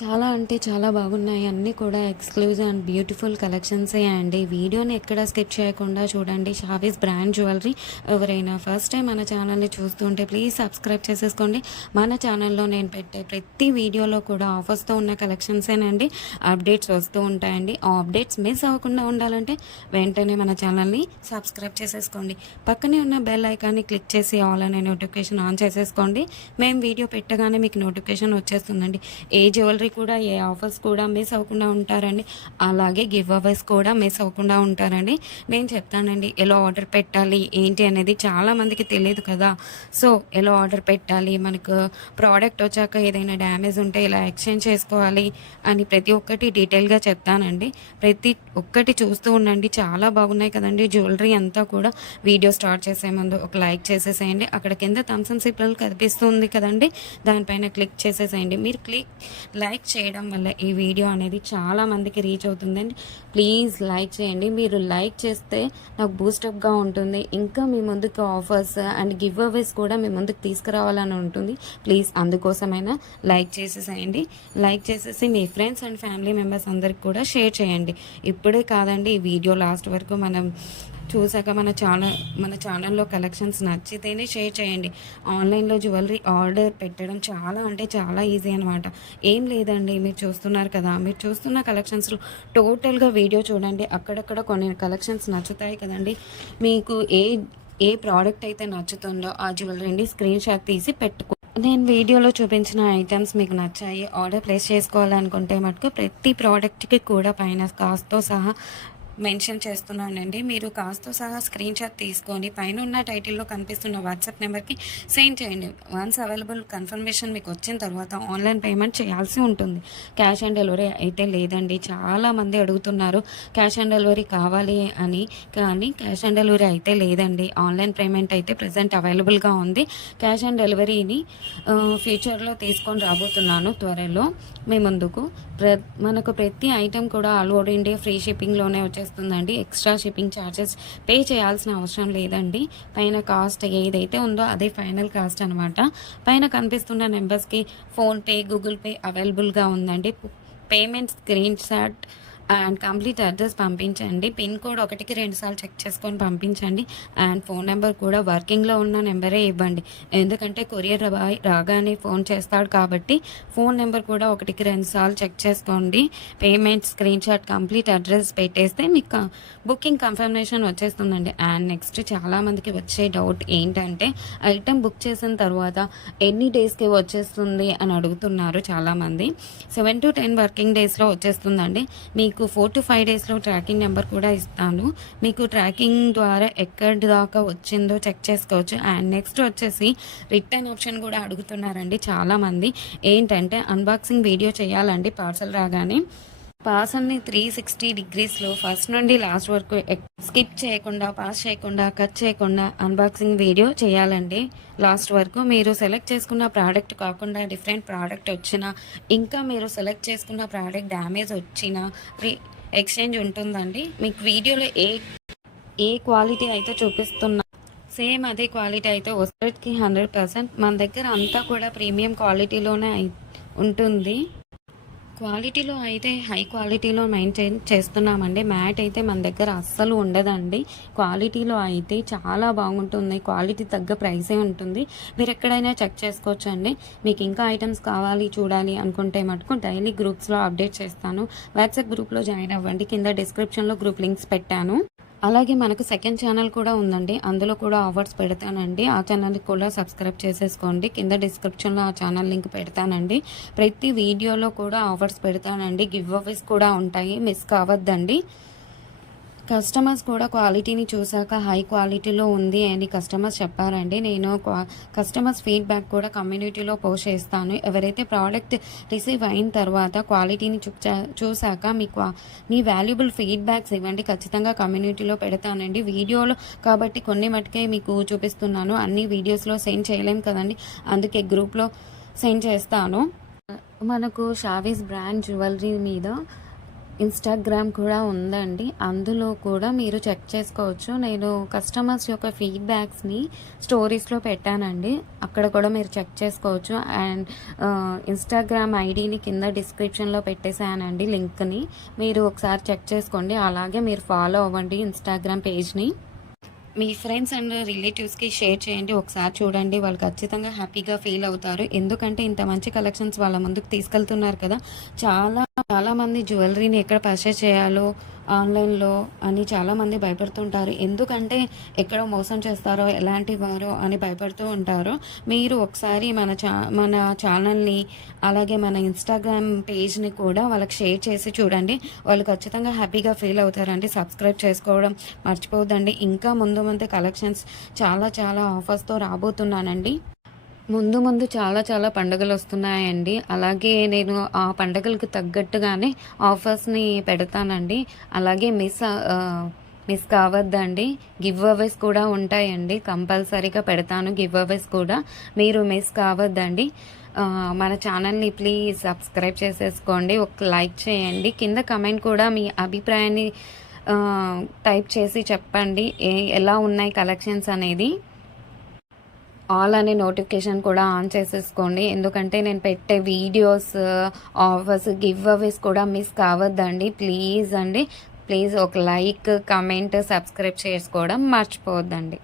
చాలా అంటే చాలా బాగున్నాయి. అన్నీ కూడా ఎక్స్‌క్లూజివ్ అండ్ బ్యూటిఫుల్ కలెక్షన్సే అండి. వీడియోని ఎక్కడ స్కిప్ చేయకుండా చూడండి. Shavis brand jewellery. ఎవరైనా ఫస్ట్ టైం మన ఛానల్‌ని చూస్తుంటే ప్లీజ్ సబ్స్క్రైబ్ చేసేసుకోండి. మన ఛానల్‌లో నేను పెట్టే ప్రతి వీడియోలో కూడా ఆఫర్స్‌తో ఉన్న కలెక్షన్సేనండి అప్డేట్స్ వస్తూ ఉంటాయండి. ఆ అప్డేట్స్ మిస్ అవ్వకుండా ఉండాలంటే వెంటనే మన ఛానల్‌ని సబ్స్క్రైబ్ చేసేసుకోండి. పక్కనే ఉన్న బెల్ ఐకాన్ని క్లిక్ చేసి ఆల్ అనే నోటిఫికేషన్ ఆన్ చేసేసుకోండి. మేము వీడియో పెట్టగానే మీకు నోటిఫికేషన్ వచ్చేస్తుందండి. ఏ జ్యువెలరీ కూడా ఏ ఆఫర్స్ కూడా మిస్ అవ్వకుండా ఉంటారండి. అలాగే గివ్ అవేస్ కూడా మిస్ అవ్వకుండా ఉంటారండి. నేను చెప్తానండి ఎలా ఆర్డర్ పెట్టాలి ఏంటి అనేది చాలామందికి తెలియదు కదా. సో ఎలా ఆర్డర్ పెట్టాలి, మనకు ప్రోడక్ట్ వచ్చాక ఏదైనా డ్యామేజ్ ఉంటే ఎలా ఎక్స్చేంజ్ చేసుకోవాలి అని ప్రతి ఒక్కటి డీటెయిల్గా చెప్తానండి. ప్రతి ఒక్కటి చూస్తూ ఉండండి. చాలా బాగున్నాయి కదండి జ్యువెలరీ అంతా కూడా. వీడియో స్టార్ట్ చేసే ముందు ఒక లైక్ చేసేసేయండి. అక్కడ కింద థమ్స్ అప్ సింబల్ కనిపిస్తుంది కదండి, దానిపైన క్లిక్ చేసేసేయండి. మీరు లైక్ చేయడం వల్ల ఈ వీడియో అనేది చాలా మందికి రీచ్ అవుతుందండి. ప్లీజ్ లైక్ చేయండి. మీరు లైక్ చేస్తే నాకు బూస్టప్గా ఉంటుంది. ఇంకా మీ ముందుకు ఆఫర్స్ అండ్ గివ్ అవేస్ కూడా మీ ముందుకు తీసుకురావాలని ఉంటుంది. ప్లీజ్ అందుకోసమైనా లైక్ చేసేసేయండి. లైక్ చేసేసి మీ ఫ్రెండ్స్ అండ్ ఫ్యామిలీ మెంబర్స్ అందరికి కూడా షేర్ చేయండి. ఇప్పుడే కాదండి, ఈ వీడియో లాస్ట్ వరకు మనం చూసాక మన ఛానల్లో కలెక్షన్స్ నచ్చితేనే షేర్ చేయండి. ఆన్లైన్లో జ్యువెలరీ ఆర్డర్ పెట్టడం చాలా అంటే చాలా ఈజీ అనమాట. ఏం లేదండి, మీరు చూస్తున్నారు కదా, మీరు చూస్తున్న కలెక్షన్స్లో టోటల్గా వీడియో చూడండి. అక్కడక్కడ కొన్ని కలెక్షన్స్ నచ్చుతాయి కదండి. మీకు ఏ ప్రోడక్ట్ అయితే నచ్చుతుందో ఆ జ్యువెలరీని స్క్రీన్ షాట్ తీసి పెట్టుకో. నేను వీడియోలో చూపించిన ఐటమ్స్ మీకు నచ్చాయి, ఆర్డర్ ప్లేస్ చేసుకోవాలనుకుంటే మటుకు ప్రతి ప్రోడక్ట్కి కూడా పైన కాస్ట్తో సహా మెన్షన్ చేస్తున్నానండి. మీరు కాస్ట్తో సహా స్క్రీన్ షాట్ తీసుకొని పైన ఉన్న టైటిల్లో కనిపిస్తున్న వాట్సాప్ నెంబర్కి సెండ్ చేయండి. వన్స్ అవైలబుల్ కన్ఫర్మేషన్ మీకు వచ్చిన తర్వాత ఆన్లైన్ పేమెంట్ చేయాల్సి ఉంటుంది. క్యాష్ ఆన్ డెలివరీ అయితే లేదండి. చాలామంది అడుగుతున్నారు క్యాష్ ఆన్ డెలివరీ కావాలి అని, కానీ క్యాష్ ఆన్ డెలివరీ అయితే లేదండి. ఆన్లైన్ పేమెంట్ అయితే ప్రజెంట్ అవైలబుల్గా ఉంది. క్యాష్ ఆన్ డెలివరీని ఫ్యూచర్లో తీసుకొని రాబోతున్నాను త్వరలో మీ ముందుకు. మనకు ప్రతి ఐటెం కూడా ఆల్ ఓవర్ ఇండియా ఫ్రీ షిప్పింగ్లోనే వచ్చేస్తుందండి. ఎక్స్ట్రా షిప్పింగ్ ఛార్జెస్ పే చేయాల్సిన అవసరం లేదండి. పైన కాస్ట్ ఏదైతే ఉందో అదే ఫైనల్ కాస్ట్ అనమాట. పైన కనిపిస్తున్న నెంబర్స్కి ఫోన్పే, గూగుల్ పే అవైలబుల్గా ఉందండి. Payment screen shot and complete address పంపించండి. పిన్ కోడ్ 1కి 2 సార్లు చెక్ చేసుకొని పంపించండి. అండ్ ఫోన్ నెంబర్ కూడా వర్కింగ్లో ఉన్న నెంబరే ఇవ్వండి. ఎందుకంటే కొరియర్ బాయ్ రాగానే ఫోన్ చేస్తాడు కాబట్టి ఫోన్ నెంబర్ కూడా 1కి 2 సార్లు చెక్ చేసుకోండి. Payment screen shot complete address పెట్టేస్తే మీకు బుకింగ్ కన్ఫర్మేషన్ వచ్చేస్తుందండి. అండ్ నెక్స్ట్ చాలామందికి వచ్చే డౌట్ ఏంటంటే ఐటెం బుక్ చేసిన తర్వాత ఎన్ని డేస్కి వచ్చేస్తుంది అని అడుగుతున్నారు చాలామంది. 7 to 10 వర్కింగ్ డేస్లో వచ్చేస్తుందండి. మీకు 4 to 5 డేస్లో ట్రాకింగ్ నెంబర్ కూడా ఇస్తాను. మీకు ట్రాకింగ్ ద్వారా ఎక్కడి దాకా వచ్చిందో చెక్ చేసుకోవచ్చు. అండ్ నెక్స్ట్ వచ్చేసి రిటర్న్ ఆప్షన్ కూడా అడుగుతున్నారండి చాలామంది. ఏంటంటే అన్బాక్సింగ్ వీడియో చేయాలండి పార్సల్ రాగానే. పార్సల్ని 360 డిగ్రీస్లో ఫస్ట్ నుండి లాస్ట్ వరకు స్కిప్ చేయకుండా, పాస్ చేయకుండా, కట్ చేయకుండా అన్బాక్సింగ్ వీడియో చేయాలండి లాస్ట్ వరకు. మీరు సెలెక్ట్ చేసుకున్న ప్రోడక్ట్ కాకుండా డిఫరెంట్ ప్రోడక్ట్ వచ్చినా, ఇంకా మీరు సెలెక్ట్ చేసుకున్న ప్రోడక్ట్ డ్యామేజ్ వచ్చినా ఎక్స్చేంజ్ ఉంటుందండి. మీకు వీడియోలో ఏ క్వాలిటీ అయితే చూపిస్తున్నా సేమ్ అదే క్వాలిటీ అయితే వస్తుంది 100%. మన దగ్గర అంతా కూడా ప్రీమియం క్వాలిటీలోనే ఉంటుంది. క్వాలిటీలో అయితే హై క్వాలిటీలో మెయింటైన్ చేస్తున్నామండి. మ్యాట్ అయితే మన దగ్గర అస్సలు ఉండదండి. క్వాలిటీలో అయితే చాలా బాగుంటుంది. క్వాలిటీ తగ్గ ప్రైసే ఉంటుంది. మీరు ఎక్కడైనా చెక్ చేసుకోవచ్చు అండి. మీకు ఇంకా ఐటమ్స్ కావాలి చూడాలి అనుకుంటే మటుకు డైలీ గ్రూప్స్లో అప్డేట్ చేస్తాను. వాట్సాప్ గ్రూప్లో జాయిన్ అవ్వండి. కింద డిస్క్రిప్షన్లో గ్రూప్ లింక్స్ పెట్టాను. అలాగే మనకు సెకండ్ ఛానల్ కూడా ఉందండి. అందులో కూడా ఆఫర్స్ పెడతానండి. ఆ ఛానల్కి కూడా సబ్స్క్రైబ్ చేసేసుకోండి. కింద డిస్క్రిప్షన్లో ఆ ఛానల్ లింక్ పెడతానండి. ప్రతి వీడియోలో కూడా ఆఫర్స్ పెడతానండి. గివ్ అవేస్ కూడా ఉంటాయి, మిస్ కావద్దండి. కస్టమర్స్ కూడా క్వాలిటీని చూసాక హై క్వాలిటీలో ఉంది అని కస్టమర్స్ చెప్పారండి. నేను కస్టమర్స్ ఫీడ్బ్యాక్ కూడా కమ్యూనిటీలో పోస్ట్ చేస్తాను. ఎవరైతే ప్రోడక్ట్ రిసీవ్ అయిన తర్వాత క్వాలిటీని చూసాక మీ వాల్యుబుల్ ఫీడ్బ్యాక్స్ ఇవ్వండి. ఖచ్చితంగా కమ్యూనిటీలో పెడతానండి. వీడియోలో కాబట్టి కొన్ని మటుకే మీకు చూపిస్తున్నాను. అన్ని వీడియోస్లో సెండ్ చేయలేం కదండి, అందుకే గ్రూప్లో సెండ్ చేస్తాను. మనకు షావీస్ బ్రాండ్ జ్యువెలరీ మీద ఇన్‌స్టాగ్రామ్ కూడా ఉందండి. అందులో కూడా మీరు చెక్ చేసుకోవచ్చు. నేను కస్టమర్స్ యొక్క ఫీడ్‌బ్యాక్స్‌ని స్టోరీస్‌లో పెట్టానండి. అక్కడ కూడా మీరు చెక్ చేసుకోవచ్చు. అండ్ ఇన్‌స్టాగ్రామ్ ఐడీని కింద డిస్క్రిప్షన్‌లో పెట్టేసానండి లింక్‌ని. మీరు ఒకసారి చెక్ చేసుకోండి. అలాగే మీరు ఫాలో అవ్వండి ఇన్‌స్టాగ్రామ్ పేజ్‌ని. మీ ఫ్రెండ్స్ అండ్ రిలేటివ్స్‌కి షేర్ చేయండి. ఒకసారి చూడండి. వాళ్ళు ఖచ్చితంగా హ్యాపీగా ఫీల్ అవుతారు. ఎందుకంటే ఇంత మంచి కలెక్షన్స్ వాళ్ళ ముందుకు తీసుకెళ్తున్నారు కదా! చాలామంది జ్యువెలరీని ఎక్కడ పర్చేస్ చేయాలో ఆన్‌లైన్‌లో అని చాలామంది భయపడుతుంటారు. ఎందుకంటే ఎక్కడ మోసం చేస్తారో, ఎలాంటి వారో అని భయపడుతూ ఉంటారు. మీరు ఒకసారి మన ఛానల్‌ని అలాగే మన ఇన్‌స్టాగ్రామ్ పేజ్‌ని కూడా వాళ్ళకి షేర్ చేసి చూడండి. వాళ్ళు ఖచ్చితంగా హ్యాపీగా ఫీల్ అవుతారండి. సబ్స్క్రైబ్ చేసుకోవడం మర్చిపోవద్దండి. ఇంకా ముందు ముందు కలెక్షన్స్ చాలా ఆఫర్స్‌తో రాబోతున్నానండి. ముందు చాలా పండుగలొస్తున్నాయండి. అలాగే నేను ఆ పండగలకు తగ్గట్టుగానే ఆఫర్స్‌ని పెడతానండి. అలాగే మిస్ కావద్దండి. గివ్ అవేస్ కూడా ఉంటాయండి. కంపల్సరీగా పెడతాను గివ్ అవేస్ కూడా. మీరు మిస్ కావద్దండి. మన ఛానల్‌ని ప్లీజ్ సబ్స్క్రైబ్ చేసేసుకోండి. ఒక లైక్ చేయండి. కింద కమెంట్ కూడా మీ అభిప్రాయాన్ని టైప్ చేసి చెప్పండి. ఎలా ఉన్నాయి కలెక్షన్స్ అనేది. ఆల్ అనే నోటిఫికేషన్ కూడా ఆన్ చేసేసుకోండి. ఎందుకంటే నేను పెట్టే వీడియోస్, ఆఫర్స్, గివ్ అవేస్ కూడా మిస్ కావద్దండి. ప్లీజ్ అండి. ప్లీజ్ ఒక లైక్, కమెంట్, సబ్స్క్రైబ్ చేసుకోవడం మర్చిపోవద్దండి.